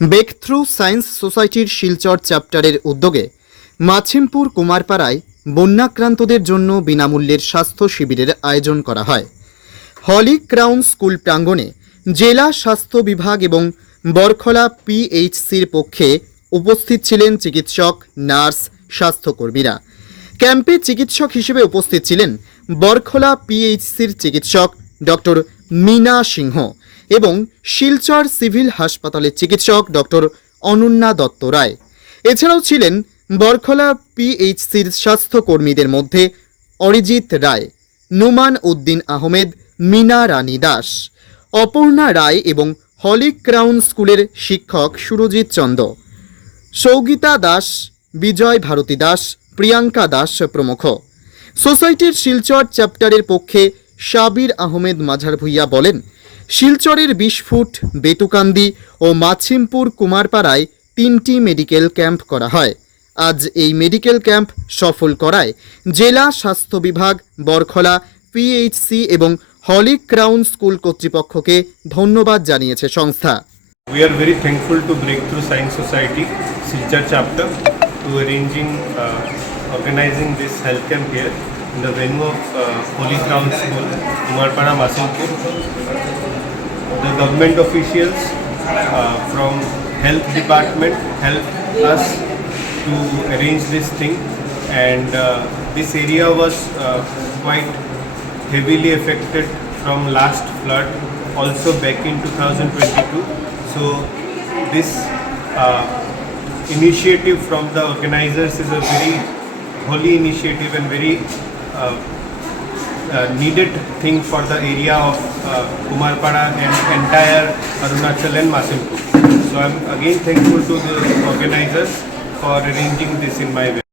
Break through science সোসাইটির শিলচর চ্যাপ্টারের উদ্যোগে মাছিমপুর কুমারপাড়ায় বন্যাক্রান্তদের জন্য বিনামূল্যের স্বাস্থ্য শিবিরের আয়োজন করা হয়। হলি ক্রাউন স্কুল প্রাঙ্গণে জেলা স্বাস্থ্য বিভাগ এবং বরখলা পিএইচসির পক্ষে উপস্থিত ছিলেন চিকিৎসক, নার্স, স্বাস্থ্যকর্মীরা। ক্যাম্পে চিকিৎসক হিসেবে উপস্থিত ছিলেন বরখলা পিএইচসির চিকিৎসক ডক্টর মীনা সিংহ এবং শিলচর সিভিল হাসপাতালের চিকিৎসক ডক্টর অনন্যা দত্ত রায়। এছাড়াও ছিলেন বরখলা পিএইচসির স্বাস্থ্যকর্মীদের মধ্যে অরিজিৎ রায়, নুমান উদ্দিন আহমেদ, মীনা রানী দাস, অপর্ণা রায় এবং হলি ক্রাউন স্কুলের শিক্ষক সুরজিৎ চন্দ, সৌগীতা দাস, বিজয় ভারতী দাস, প্রিয়াঙ্কা দাস প্রমুখ। সোসাইটির শিলচর চ্যাপ্টারের পক্ষে সাবির আহমেদ মাঝার ভুইয়া বলেন, শিলচরের 20 ফুট, বেতুকান্দি ও মাছিমপুর কুমারপাড়ায় 3টি মেডিকেল ক্যাম্প করা হয়। আজ এই মেডিকেল ক্যাম্প সফল করায় জেলা স্বাস্থ্য বিভাগ, বরখলা পিএইচসি এবং হলি ক্রাউন স্কুল কর্তৃপক্ষকে ধন্যবাদ জানিয়েছে সংস্থা। We are very thankful to Breakthrough Science Society, Silchar chapter, to organizing this health camp here in the venue of Holy Crown School, Kumarpada, Machimpur. The government officials from health department helped us to arrange this thing, and this area was quite heavily affected from last flood, also back in 2022. So this initiative from the organizers is a very holy initiative and very needed thing for the area of Kumarpada and entire Arunachal and Machimpur. So I'm again thankful to the organizers for arranging this in my way.